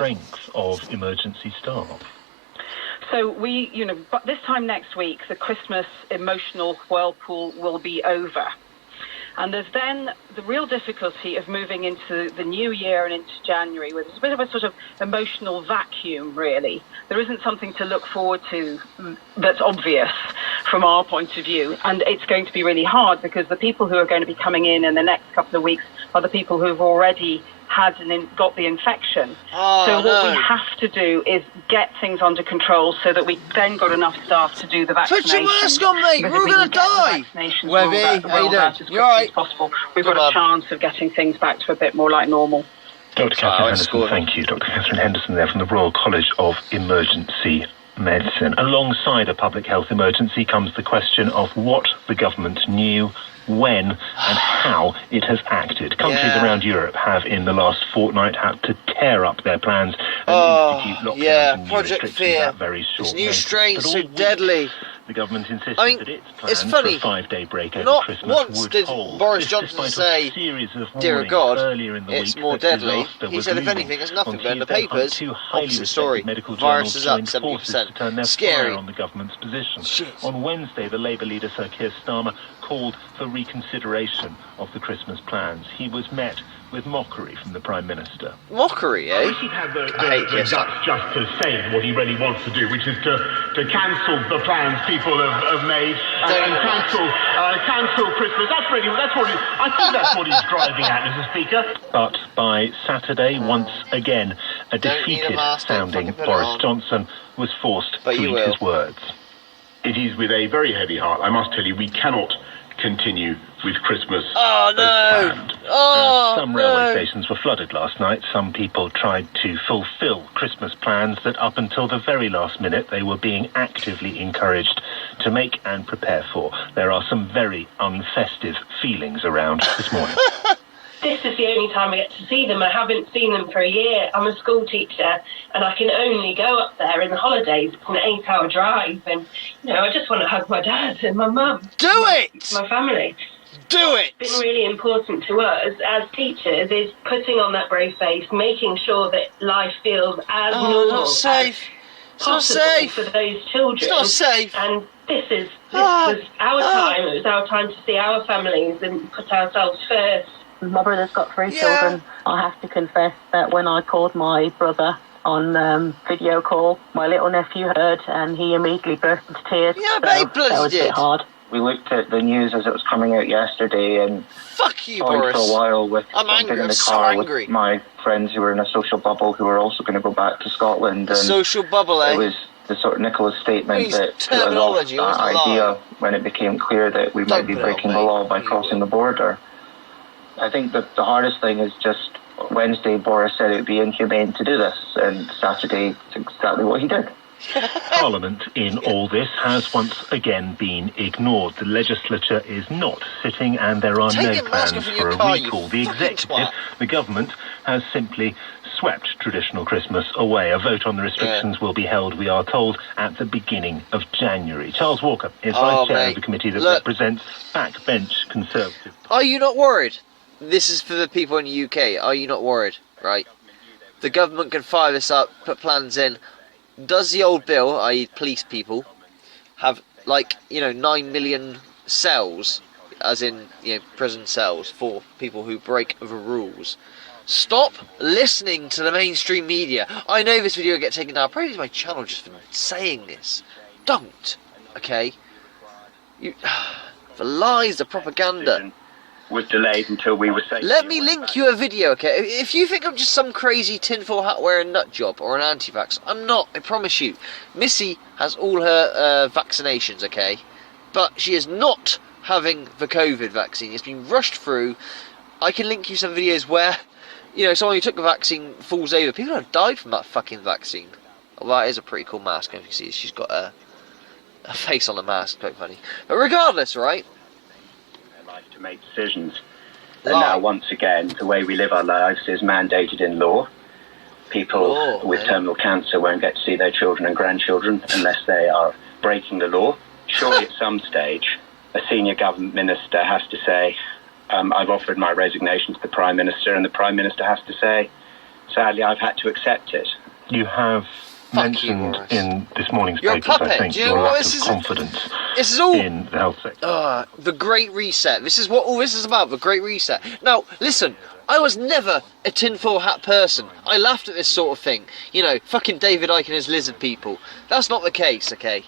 strength of emergency staff? So but this time next week, the Christmas emotional whirlpool will be over. And there's then the real difficulty of moving into the new year and into January, where there's a bit of a sort of emotional vacuum, really. There isn't something to look forward to that's obvious from our point of view. And it's going to be really hard because the people who are going to be coming in the next couple of weeks are the people who have already got the infection. What we have to do is get things under control so that we then got enough staff to do the vaccinations. Put your mask on, mate. We're all going to die. Webby, how you doing? You all right? As possible. We've got a chance of getting things back to a bit more like normal. Dr. Catherine Henderson, thank you. Dr. Catherine Henderson there from the Royal College of Emergency Medicine. Alongside a public health emergency comes the question of what the government knew, when and how it has acted. Countries around Europe have, in the last fortnight, had to tear up their plans and institute lockdowns and new restrictions at very short notice. This new strain so deadly. The government insisted that its plans for a 5-day break over Christmas once would did hold. Boris Johnson say, "Dear God, it's more deadly." He said, if anything, there's nothing but in the papers. Opposite story. Virus is up 70%. Scary. On the government's position. Shit. On Wednesday, the Labour leader Sir Keir Starmer called for reconsideration of the Christmas plans. He was met with mockery from the Prime Minister. Mockery, eh? I wish he'd had the guts just to say what he really wants to do, which is to cancel the plans people have made and cancel Christmas. I think that's what he's driving at, Mr. Speaker. But by Saturday, once again, a defeated-sounding Boris Johnson was forced to eat his words. It is with a very heavy heart, I must tell you, we cannot continue with Christmas as planned. Some railway stations were flooded last night. Some people tried to fulfil Christmas plans that up until the very last minute they were being actively encouraged to make and prepare for. There are some very unfestive feelings around this morning. This is the only time I get to see them. I haven't seen them for a year. I'm a school teacher and I can only go up there in the holidays. It's an 8-hour drive and, I just want to hug my dad and my mum. Do it! My family. Do it! What's been really important to us as teachers is putting on that brave face, making sure that life feels as normal not safe. as possible for those children. It's not safe. And this was our time. It was our time to see our families and put ourselves first. My brother's got 3 children. I have to confess that when I called my brother on video call, my little nephew heard and he immediately burst into tears. Yeah, but he bloody that was did. A bit hard. We looked at the news as it was coming out yesterday and fuck you, Boris. For a while with I'm angry. in the car with my friends who were in a social bubble who were also going to go back to Scotland. A social bubble, eh? It was the sort of Nicholas statement that put us off that idea when it became clear that we might be breaking the law by crossing the border. I think that the hardest thing is just Wednesday Boris said it would be inhumane to do this, and Saturday it's exactly what he did. Parliament in all this has once again been ignored. The legislature is not sitting and there are no plans for a recall. The executive, the government, has simply swept traditional Christmas away. A vote on the restrictions will be held, we are told, at the beginning of January. Charles Walker is vice chair of the committee that represents backbench Conservative. Are you not worried? This is for the people in the UK. Are you not worried? Right. The government can fire this up, put plans in. Does the old bill, i.e. police people, have 9 million cells, as in prison cells for people who break the rules? Stop listening to the mainstream media. I know this video will get taken down. I'll probably use my channel just for saying this. Don't. Okay? The lies, the propaganda. Was delayed until we were safe. Let me link you a video, okay? If you think I'm just some crazy tinfoil hat wearing nut job or an anti-vax, I'm not, I promise you. Missy has all her vaccinations, okay? But she is not having the COVID vaccine. It's been rushed through. I can link you some videos where, someone who took the vaccine falls over. People have died from that fucking vaccine. Well, that is a pretty cool mask. As you can see, she's got a face on the mask. Quite funny. But regardless, right? To make decisions. And now, once again, the way we live our lives is mandated in law. People with terminal cancer won't get to see their children and grandchildren unless they are breaking the law. Surely at some stage, a senior government minister has to say, I've offered my resignation to the Prime Minister, and the Prime Minister has to say, sadly, I've had to accept it. You have mentioned in this morning's papers, I think, your lack of confidence in the health sector. The Great Reset. This is what all this is about, the Great Reset. Now, listen, I was never a tinfoil hat person. I laughed at this sort of thing. You know, fucking David Icke and his lizard people. That's not the case, okay?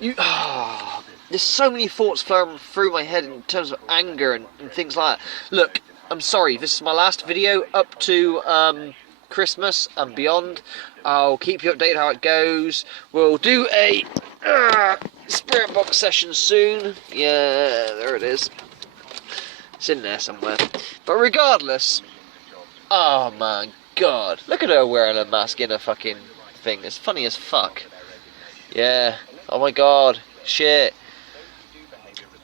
There's so many thoughts flowing through my head in terms of anger and things like that. Look, I'm sorry, this is my last video up to Christmas and beyond. I'll keep you updated how it goes. We'll do a spirit box session soon. Yeah, there it is. It's in there somewhere. But regardless, oh my god, look at her wearing a mask in a fucking thing. It's funny as fuck. Yeah, oh my god, shit.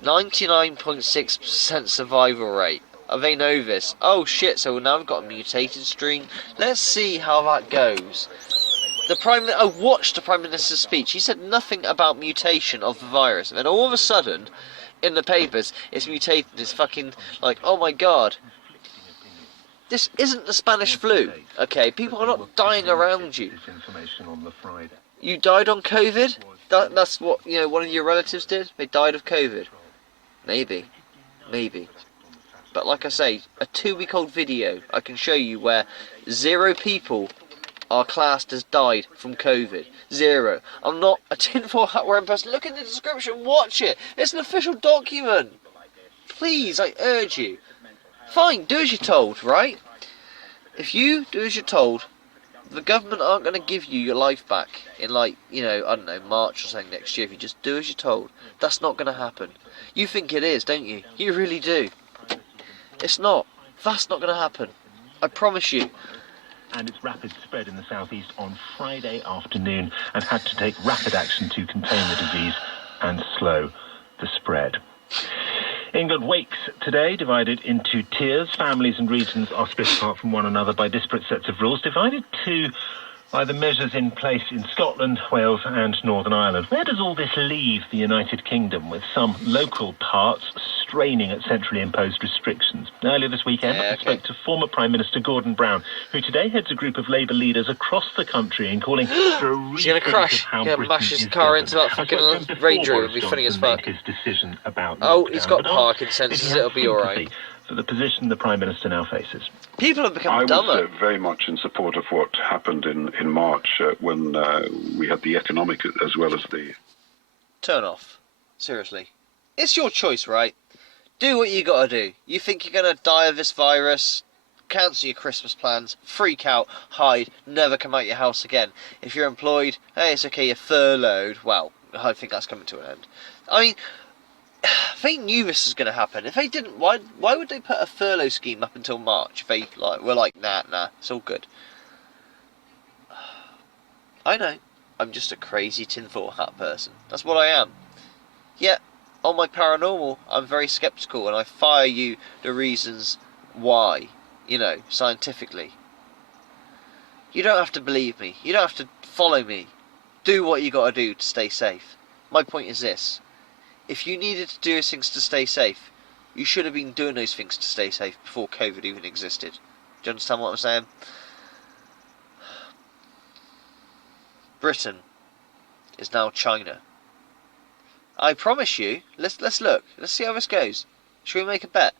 99.6% survival rate. They know this. Oh shit, so now we've got a mutated strain. Let's see how that goes. I watched the Prime Minister's speech. He said nothing about mutation of the virus. And then all of a sudden, in the papers, it's mutated. It's fucking like, oh my god. This isn't the Spanish flu, okay? People are not dying around you. You died on COVID? That's what, you know, one of your relatives did? They died of COVID. Maybe. But like I say, a 2-week-old video I can show you where 0 people are classed as died from COVID. 0. I'm not a tinfoil hat wearing person. Look in the description, watch it. It's an official document. Please, I urge you. Fine, do as you're told, right? If you do as you're told, the government aren't going to give you your life back in, like, you know, I don't know, March or something next year if you just do as you're told. That's not going to happen. You think it is, don't you? You really do. It's not. That's not going to happen. I promise you. And its rapid spread in the southeast on Friday afternoon and had to take rapid action to contain the disease and slow the spread. England wakes today, divided into tiers. Families and regions are split apart from one another by disparate sets of rules, divided too by the measures in place in Scotland, Wales and Northern Ireland. Where does all this leave the United Kingdom, with some local parts straining at centrally imposed restrictions? Earlier this weekend, I spoke to former Prime Minister Gordon Brown, who today heads a group of Labour leaders across the country and calling for a rethink of how Britain mash his car into that fucking Range Rover. It'd be funny as fuck. Oh, he's got parking sensors, it'll be alright. For the position the Prime Minister now faces. People have become dumber. I was very much in support of what happened in March when we had the economic as well as the... Turn off. Seriously. It's your choice, right? Do what you gotta do. You think you're gonna die of this virus? Cancel your Christmas plans, freak out, hide, never come out your house again. If you're employed, hey, it's okay, you're furloughed. Well, I think that's coming to an end. I mean, they knew this was going to happen. If they didn't, why would they put a furlough scheme up until March? If they were like, nah, it's all good. I know, I'm just a crazy tinfoil hat person. That's what I am. Yet, on my paranormal, I'm very sceptical, and I fire you the reasons why. You know, scientifically. You don't have to believe me. You don't have to follow me. Do what you got to do to stay safe. My point is this. If you needed to do things to stay safe, you should have been doing those things to stay safe before COVID even existed. Do you understand what I'm saying? Britain is now China. I promise you, let's look. Let's see how this goes. Shall we make a bet?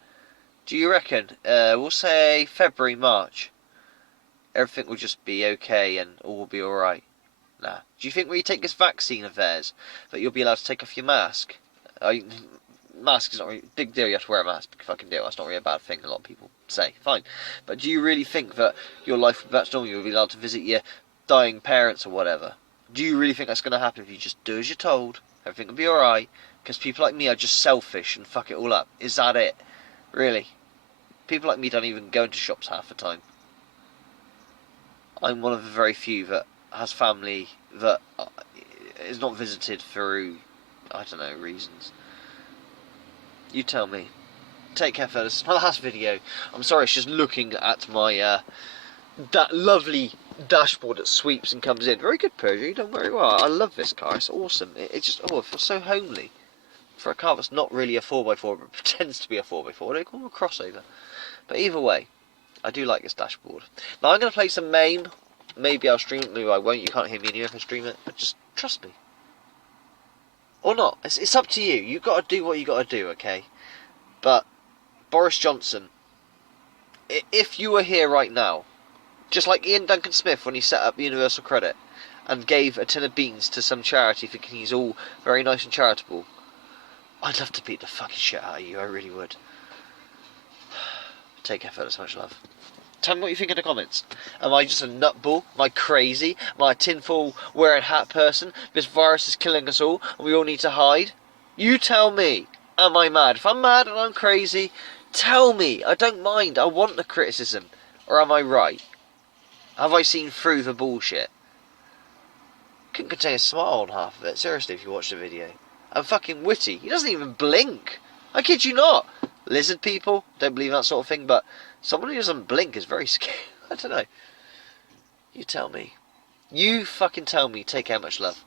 Do you reckon, we'll say February, March, everything will just be okay and all will be alright? Nah. Do you think when you take this vaccine of theirs, that you'll be allowed to take off your mask? Mask is not really a big deal, you have to wear a mask, big fucking deal, that's not really a bad thing, a lot of people say, fine. But do you really think that your life will be back to normal, you'll be allowed to visit your dying parents or whatever? Do you really think that's going to happen if you just do as you're told, everything will be alright, because people like me are just selfish and fuck it all up? Is that it? Really? People like me don't even go into shops half the time. I'm one of the very few that has family that is not visited through, I don't know, reasons. You tell me. Take care, fellas. This is my last video. I'm sorry, it's just looking at my that lovely dashboard that sweeps and comes in. Very good, Peugeot. You've done very well. I love this car. It's awesome. It just, it feels so homely. For a car that's not really a 4x4, but pretends to be a 4x4. They call it a crossover. But either way, I do like this dashboard. Now I'm going to play some MAME. Maybe I'll stream it, maybe I won't. You can't hear me anyway if I stream it. But just trust me. Or not. It's up to you. You've got to do what you got to do, okay? But Boris Johnson, if you were here right now, just like Ian Duncan Smith when he set up Universal Credit and gave a tin of beans to some charity thinking he's all very nice and charitable, I'd love to beat the fucking shit out of you. I really would. Take care, fellas. Much love. Tell me what you think in the comments. Am I just a nutball? Am I crazy? Am I a tinfoil wearing hat person? This virus is killing us all and we all need to hide? You tell me. Am I mad? If I'm mad and I'm crazy, tell me. I don't mind. I want the criticism. Or am I right? Have I seen through the bullshit? Couldn't contain a smile on half of it. Seriously, if you watch the video. I'm fucking witty. He doesn't even blink. I kid you not. Lizard people, don't believe that sort of thing, but someone who doesn't blink is very scary. I don't know. You tell me. You fucking tell me. Take care, much love.